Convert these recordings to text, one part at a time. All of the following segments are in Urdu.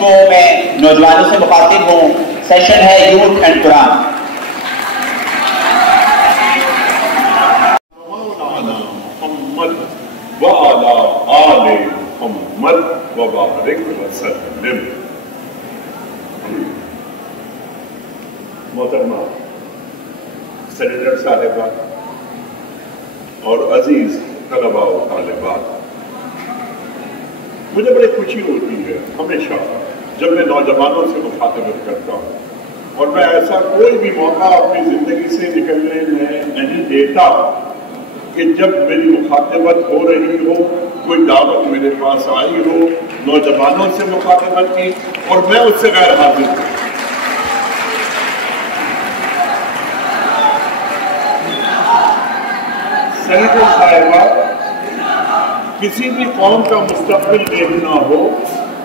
کو میں نوجوانوں سے مخاطب ہوں. سیشن ہے یوتھ اینڈ قرآن. محمد وعلی آل محمد وبارک وسلم. محترمہ سینیٹر صاحبہ اور عزیز طلباء و طالبات، مجھے بڑی خوشی ہوتی ہے ہمیشہ جب میں نوجوانوں سے مخاطبت کرتا ہوں، اور میں ایسا کوئی بھی موقع اپنی زندگی سے نکلنے میں نہیں دیتا کہ جب میری مخاطبت ہو رہی ہو، کوئی دعوت میرے پاس آئی ہو نوجوانوں سے مخاطبت کی اور میں اس سے غیر حاضر ہوں. سینیٹر صاحبہ، کسی بھی قوم کا مستقبل دیکھنا ہو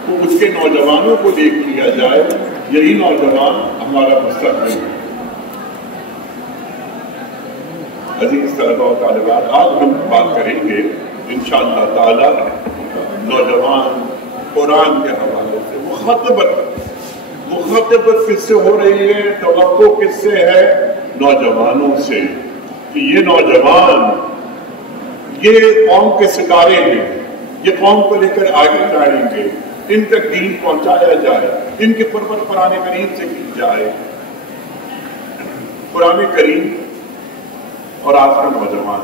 تو اس کے نوجوانوں کو دیکھ لیا جائے. یہی نوجوان ہمارا مستقبل ہے. عزیز طلباء و طالبات، آج ہم بات کریں گے انشاءاللہ تعالی نوجوان قرآن کے حوالے سے. مخاطبت کس سے ہو رہی ہے؟ توقع کس سے ہے؟ نوجوانوں سے، کہ یہ نوجوان یہ قوم کے ستارے ہیں، یہ قوم کو لے کر آگے جائیں گے، ان تک دین پہنچایا جائے، ان کی پرورش قرآن کریم سے کی جائے. قرآن کریم اور آج کا نوجوان،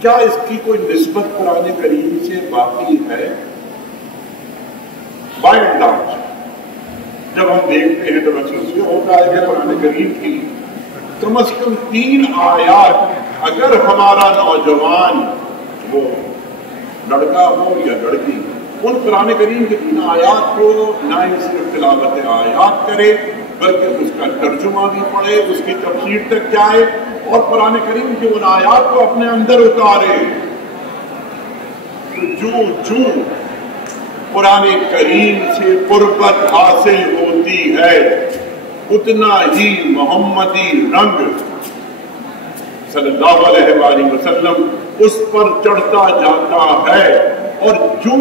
کیا اس کی کوئی نسبت قرآن کریم سے باقی ہے؟ بائی اینڈ لارج جب ہم دیکھتے ہیں تو محسوس یہ ہوتا ہے کہ قرآن کریم کی کم از کم 3 آیات اگر ہمارا نوجوان وہ لڑکا ہو یا لڑکی ان قرآن کریم کی 3 آیات کو نہ ہی صرف تلاوت آیات کرے بلکہ اس کا ترجمہ بھی پڑھے، اس کی تفسیر تک جائے اور قرآن کریم کی ان آیات کو اپنے اندر اتارے، تو جو قرآن کریم سے قربت حاصل ہوتی ہے اتنا ہی محمدی رنگ صلی اللہ علیہ وآلہ وسلم اس پر چڑھتا جاتا ہے، اور جو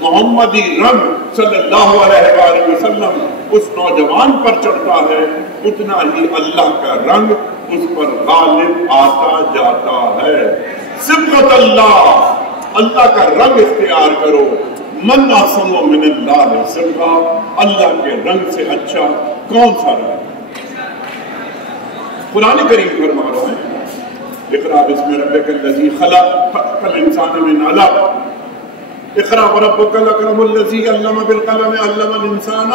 محمدی رنگ صلی اللہ علیہ وآلہ وسلم اس نوجوان پر چڑھتا ہے اتنا ہی اللہ کا رنگ اس پر غالب آتا جاتا ہے. صبغت اللہ کا رنگ اختیار کرو. من احسن من اللہ صبغہ، اللہ کے رنگ سے اچھا کون سا رنگ؟ قرآن کریم فرما رہا ہے اقرأ بسم ربک الذی خلق خلق الانسان من علق اقرأ وربک الاکرم الذی علم بالقلم علم الانسان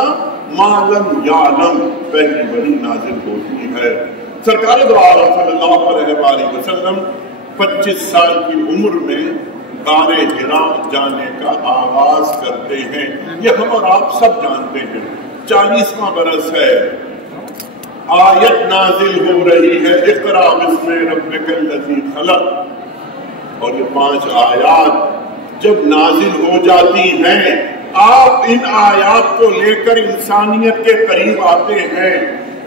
ما لم یعلم. پہلی بڑی نازل ہوتی ہے. سرکار دو عالم صلی اللہ علیہ وآلہ وسلم 25 سال کی عمر میں غار حرا جانے کا آغاز کرتے ہیں. یہ ہم اور آپ سب جانتے ہیں 40واں برس ہے، آیت نازل ہو رہی ہے اقرأ بسم ربک الذی خلق، اور یہ 5 آیات جب نازل ہو جاتی ہیں آپ ان آیات کو لے کر انسانیت کے قریب آتے ہیں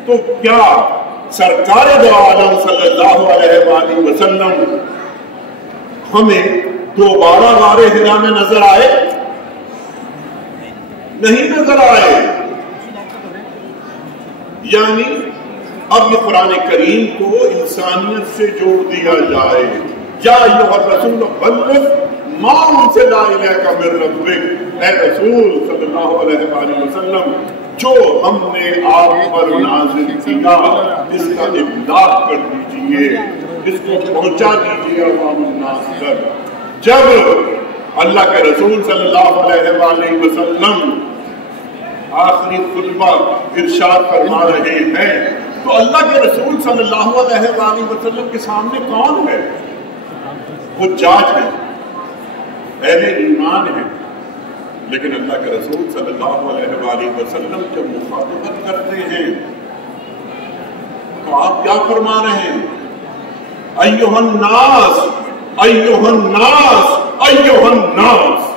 تو کیا سرکار دو عالم صلی اللہ علیہ وآلہ وسلم ہمیں دوبارہ غار حرا میں نظر آئے؟ نہیں نظر آئے. یعنی اب یہ قرآن کریم کو انسانیت سے جوڑ دیا جائے. یا ایھا الرسول بلغ ما انزل الیک من ربک، اے رسول صلی اللہ علیہ وآلہ وسلم جو ہم نے آپ پر نازل کیا اس کا ابلاغ کر دیجئے، اس کو پہنچا دیجئے عوام الناس تک. جب اللہ کے رسول صلی اللہ علیہ وآلہ وسلم آخری خطبہ ارشاد فرما رہے ہیں تو اللہ کے رسول صلی اللہ علیہ وآلہ وسلم کے سامنے کون ہے؟ وہ جاج ہے، اہل ایمان ہے. لیکن اللہ کے رسول صلی اللہ علیہ وآلہ وسلم جب مخاطبت کرتے ہیں تو آپ کیا فرما رہے ہیں؟ ایھا الناس ایھا الناس ایھا الناس.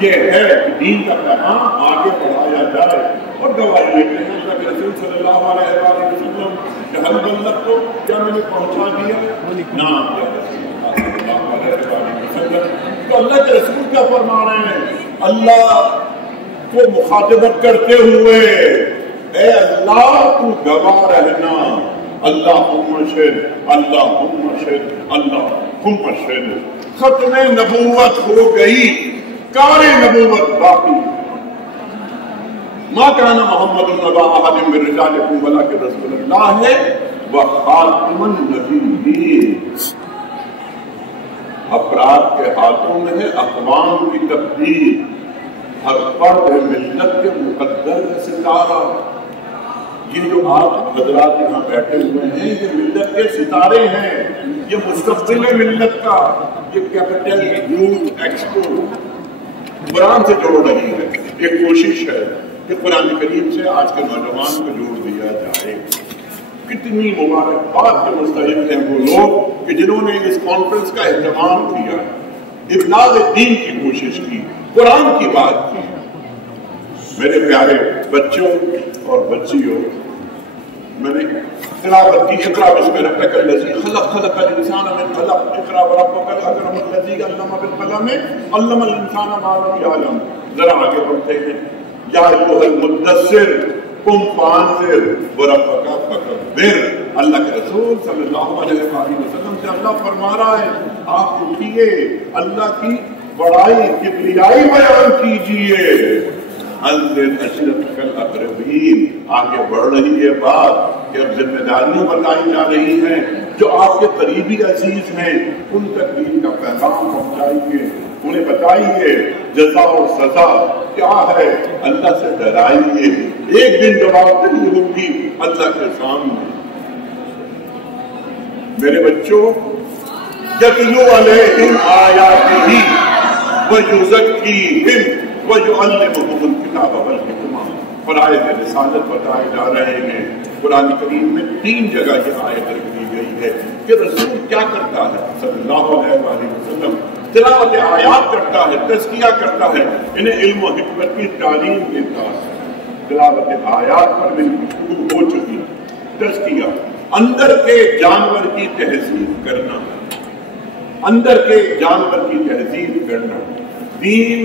یہ ہے کہ دین کا پیغام آگے بڑھایا جائے اور گواہی دیتے ہیں اللہ کے رسول صلی اللہ علیہ وآلہ وسلم کہ حل بلغت کو کیا میں نے پہنچا دیا؟ نام یا رسول اللہ صلی اللہ علیہ اللہ کے رسول کیا فرما رہے ہیں؟ اللہ کو مخاطبت کرتے ہوئے اے اللہ تو گواہ رہنا، اللہم شہد اللہم شہد اللہم شہد۔ ختم نبوت ہو گئی، کار نبوت باقی۔ ما کان محمد نبا احد من رجالکم ولکن رسول اللہ وخاتم النبیین۔ افراد کے ہاتھوں میں ہے اقوام کی تقدیر، ہر فرد ملت کے مقدر ستارہ۔ یہ جو آپ حضرات یہاں بیٹھے ہوئے ہیں یہ ملت کے ستارے ہیں، یہ مستقبل ملت کا یہ کیپٹل یوتھ ایکسپو قرآن سے جوڑ رہی ہے۔ یہ کوشش ہے کہ قرآن کریم سے آج کے نوجوان کو جوڑ دیا جائے۔ کتنی مبارکباد کے مستحق ہیں وہ لوگ کہ جنہوں نے اس کانفرنس کا اہتمام کیا، ابلاغ دین کی کوشش کی، قرآن کی بات کی۔ میرے پیارے بچوں اور بچیوں، میں نے تلاوت کی اقرا بسم ربک الذی خلق خلق الانسان من علق اقرا وربک الاکرم الذی علم بالقلم علم الانسان ما لم یعلم۔ ذرا آگے بڑھتے ہیں۔ یا ایھا المدثر قم فانذر وربک فکبر۔ اللہ کے رسول صلی اللہ علیہ وسلم سے اللہ فرما رہا ہے آپ اٹھیے، اللہ کی بڑائی کبریائی بیان کیجیے۔ انذر عشیرتک الاقربین۔ آگے بڑھ رہی ہے بات کہ اب ذمہ داریاں بتائی جا رہی ہیں، جو آپ کے قریبی عزیز ہیں ان تک دین کا پیغام پہنچائیے، انہیں بتائیے جزا اور سزا کیا ہے، اللہ سے ڈرائیے۔ ایک دن جواب دہی ہوگی اللہ کے سامنے۔ میرے بچوں، یتلو علیہم آیاتہ ویزکیہم وَيُعَلِّمُهُمُ الْكِتَابَ وَالْحِکْمَةَ۔ فرائض رسالت بتائے جا رہے ہیں۔ قرآن کریم میں 3 جگہ یہ آیت رکھی گئی ہے کہ رسول کیا کرتا ہے صلی اللہ علیہ وسلم، تلاوت آیات کرتا ہے، تزکیہ کرتا ہے، انہیں علم و حکمت کی تعلیم دیتا ہے۔ تلاوت آیات پر بھی گفتگو ہو چکی، تزکیہ اندر کے جانور کی تہذیب کرنا، اندر کے جانور کی تہذیب کرنا۔ دین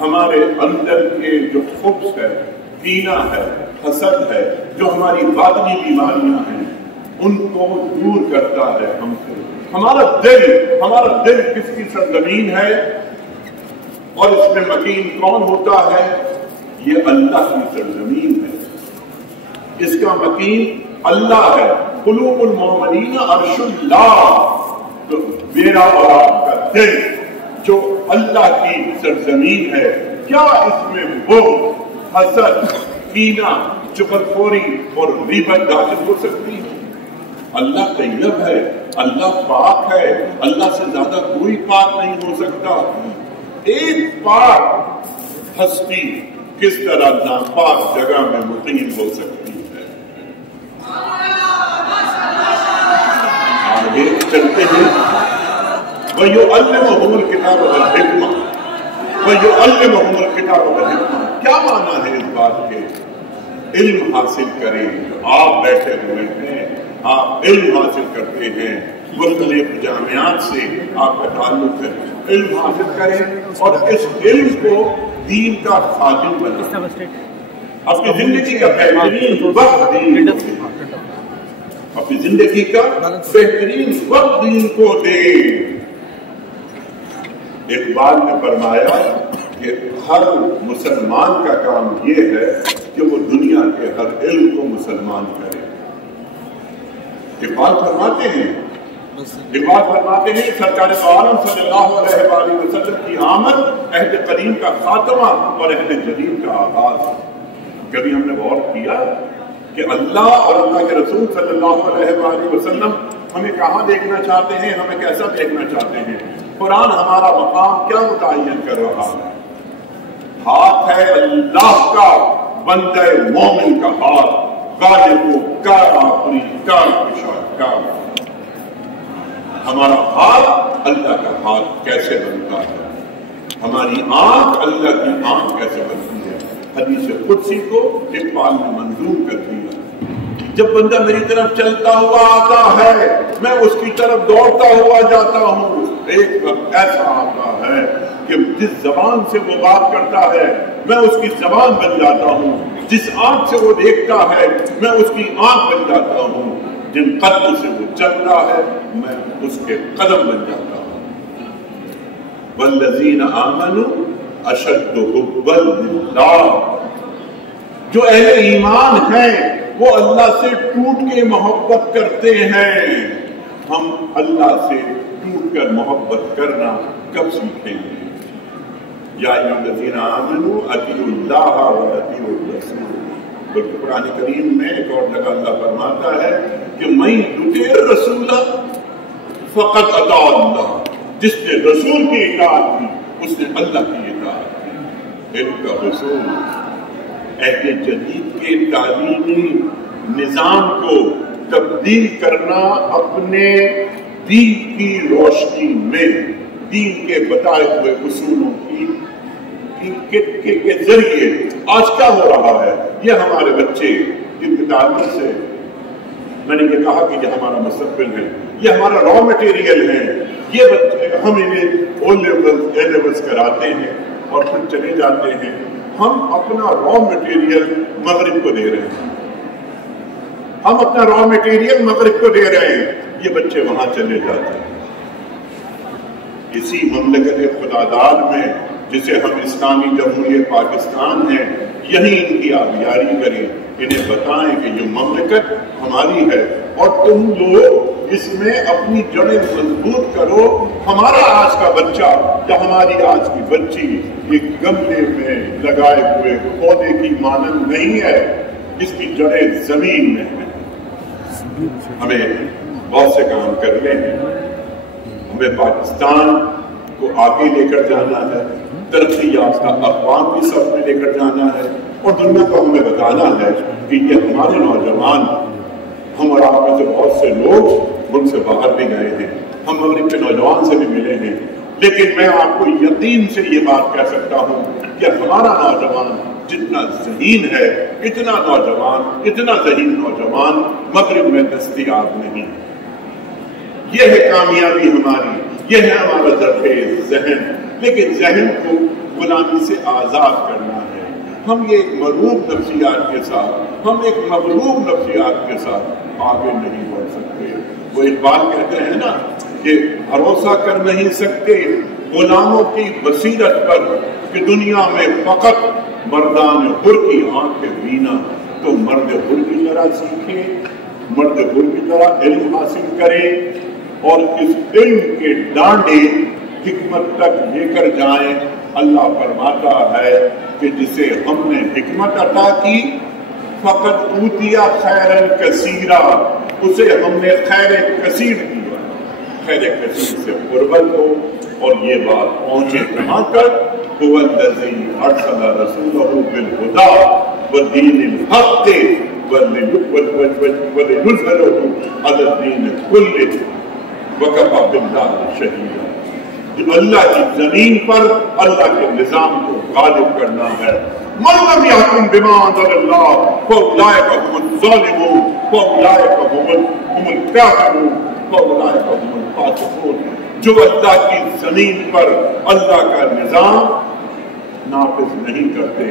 ہمارے اندر کے جو خبث ہے، کینہ ہے، حسد ہے، جو ہماری باطنی بیماریاں ہیں ان کو دور کرتا ہے ہم سے۔ ہمارا دل کس کی سرزمین ہے اور اس میں مکین کون ہوتا ہے؟ یہ اللہ کی سرزمین ہے، اس کا مکین اللہ ہے۔ قلوب المؤمنین عرش اللہ، تو میرا اور آپ کا دل جو اللہ کی سرزمین ہے، کیا اس میں وہ حسد، کینہ، چغلخوری اور غیبت داخل ہو سکتی ہے؟ اللہ طیب ہے، اللہ پاک ہے، اللہ سے زیادہ کوئی پاک نہیں ہو سکتا۔ ایک پاک ہستی کس طرح ناپاک جگہ میں مقیم ہو سکتی ہے؟ آگے چلتے ہیں۔ وَيُعَلِّمُهُمُ الْكِتَابَ وَالْحِکْمَةَ وَيُعَلِّمُهُمُ الْكِتَابَ وَالْحِکْمَةَ۔ کیا معنی ہے اس بات کے؟ علم حاصل کریں۔ آپ بیٹھے ہوئے ہیں، آپ علم حاصل کرتے ہیں، مختلف جامعات سے آپ کا تعلق ہے، علم حاصل کریں اور اس علم کو دین کا خادم بنائیں۔ اپنی زندگی کا بہترین وقت دین کو دیں، اپنی زندگی کا بہترین وقت دین کو دیں۔ اقبال نے فرمایا کہ ہر مسلمان کا کام یہ ہے کہ وہ دنیا کے ہر علم کو مسلمان کرے۔ اقبال فرماتے ہیں سرکار عالم صلی اللہ علیہ وآلہ وسلم کی آمد عہد قدیم کا خاتمہ اور عہد جدید کا آغاز۔ کبھی ہم نے غور کیا کہ اللہ اور اللہ کے رسول صلی اللہ علیہ وآلہ وسلم ہمیں کہاں دیکھنا چاہتے ہیں، ہمیں کیسا دیکھنا چاہتے ہیں؟ قرآن ہمارا مقام کیا متعین کر رہا ہے؟ ہاتھ ہے اللہ کا، بندہ مومن کا ہاتھ، غالب و کار آفری کار کشا کار۔ ہمارا ہاتھ اللہ کا ہاتھ کیسے بنتا ہے؟ ہماری آنکھ اللہ کی آنکھ کیسے بنتی ہے؟ حدیث قدسی کو اقبال نے منظور کر دیا۔ جب بندہ میری طرف چلتا ہوا آتا ہے میں اس کی طرف دوڑتا ہوا جاتا ہوں، ایک وقت ایسا آتا ہے کہ جس زبان سے وہ بات کرتا ہے میں اس کی زبان بن جاتا ہوں، جس آنکھ سے وہ دیکھتا ہے میں اس کی آنکھ بن جاتا ہوں، جن قدم سے وہ چلتا ہے میں اس کے قدم بن جاتا ہوں۔ والذین آمنوا اشد حبا للہ، جو اہل ایمان ہیں وہ اللہ سے ٹوٹ کے محبت کرتے ہیں۔ ہم اللہ سے ٹوٹ کر محبت کرنا کب سیکھیں گے؟ یا ایھا الذین آمنوا اطیعوا اللہ و اطیعوا الرسول، بلکہ قرآن کریم میں ایک اور جگہ اللہ فرماتا ہے کہ من یطع الرسول فقد اطاع اللہ، جس نے رسول کی اطاعت کی اس نے اللہ کی اطاعت کی۔ ان کا حصول اہل جدید کے تعلیمی نظام کو تبدیل کرنا اپنے دین کی روشنی میں، دین کے بتائے ہوئے اصولوں کے ذریعے آج کیا ہو رہا ہے؟ یہ ہمارے بچے جن کے تعلق سے میں نے یہ کہا کہ یہ ہمارا مستقبل ہے، یہ ہمارا را مٹیریل ہے، یہ بچے ہم انہیں او لیولز کراتے ہیں اور پھر چلے جاتے ہیں، ہم اپنا را مٹیریل مغرب کو دے رہے ہیں، ہم اپنا را مٹیریل مغرب کو دے رہے ہیں، یہ بچے وہاں چلے جاتے ہیں۔ اسی مملکت خداداد میں جسے ہم اسلامی جمہوریہ پاکستان ہیں، یہیں ان کی آبیاری کریں، انہیں بتائیں کہ یہ مملکت ہماری ہے اور تم لوگ اس میں اپنی جڑیں مضبوط کرو۔ ہمارا آج کا بچہ یا ہماری آج کی بچی ایک گملے میں لگائے ہوئے پودے کی مانند نہیں ہے، اس کی جڑیں زمین میں ہیں۔ ہمیں بہت سے کام کرنے ہیں، ہمیں پاکستان کو آگے لے کر جانا ہے، ترقی یافتہ اقوام کی سب میں لے کر جانا ہے، اور دنیا کو ہمیں بتانا ہے کہ یہ ہمارے نوجوان، ہم اور آپ میں سے بہت سے لوگ ملک سے باہر بھی گئے ہیں، ہم مغرب کے نوجوان سے بھی ملے ہیں، لیکن میں آپ کو یقین سے یہ بات کہہ سکتا ہوں کہ ہمارا نوجوان جتنا ذہین ہے اتنا ذہین نوجوان مغرب میں دستیاب نہیں۔ یہ ہے کامیابی ہماری، یہ ہے ہمارا ذرخیز ذہن، لیکن ذہن کو غلامی سے آزاد کرنا ہے۔ ہم یہ ایک مغلوب نفسیات کے ساتھ، ہم ایک مغلوب نفسیات کے ساتھ آگے نہیں بڑھ سکتے۔ وہ اقبال کہتے ہیں نا کہ بھروسہ کر نہیں سکتے غلاموں کی بصیرت پر کہ دنیا میں فقط مردان حر کی آنکھ بینا، تو مرد حر کی طرح سیکھیں، مرد حر کی طرح علم حاصل کریں اور اس علم کے ڈانڈے حکمت تک لے کر جائیں۔ اللہ فرماتا ہے کہ جسے ہم نے حکمت عطا کی فقط اوتیا خیرن کثیرا، اسے ہم نے خیر کثیر دیا۔ خیر کثیر سے قربت ہو، اور یہ بات پہنچے کہاں تک؟ هو الذی ارسل رسولہ بالہدی ودین الحق وليظهره على الدین کلہ وکفی باللہ شہیدا۔ جو اللہ کی زمین پر اللہ کے نظام کو غالب کرنا ہے۔ من لم یحکم بما انزل اللہ فاولئک هم الظالمون فاولئک هم الکافرون فاولئک هم الفاسقون۔ جو اللہ کی زمین پر اللہ کا نظام نافذ نہیں کرتے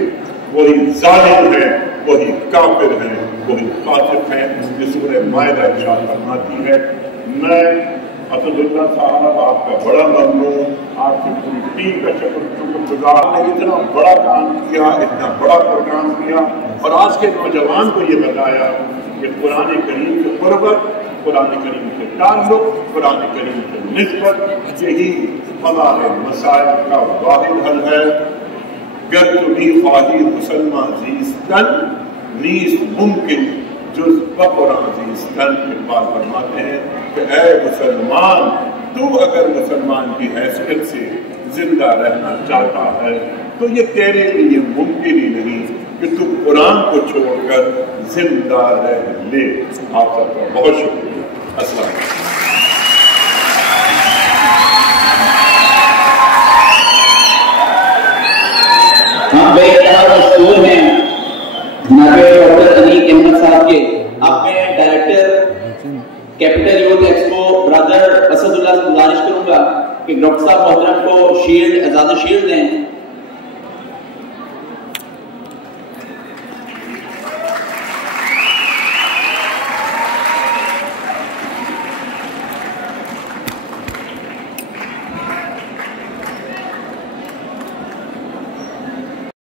وہی ظالم ہیں، وہی کافر ہیں، وہی فاسق ہیں۔ یہ سورہ مائدہ ارشاد فرماتی ہے۔ میں اسد اللہ صاحب آپ کا بڑا ممنون، آپ کی پوری ٹیم کا شکر گزار، نے اتنا بڑا کام کیا، اتنا بڑا پروگرام کیا، اور آج کے نوجوان کو یہ بتایا کہ قرآن کریم کی قربت، قرآن کریم کے تعلق، قرآن کریم کے نسبت، یہی ہمارے مسائل کا واحد حل ہے۔ گر تمہیں خواہی مسلمان زیستن نیست ممکن جز بقرآن زیستن۔ اقبال فرماتے ہیں کہ اے مسلمان، تو اگر مسلمان کی حیثیت سے زندہ رہنا چاہتا ہے تو یہ تیرے لیے ممکن ہی نہیں کہ تو قرآن کو چھوڑ کر زندہ رہ لے۔ آپ سب کا بہت شکریہ۔ السلام علیکم۔ ہم بے انتہا مشکور ہیں جناب ڈاکٹر انیق احمد صاحب کے۔ آپ میں ڈائریکٹر کیپٹل یوتھ ایکسپو برادر اسد اللہ سے گزارش کروں گا کہ ڈاکٹر صاحب محترم کو شیلڈ اعزاز شیلڈ دیں.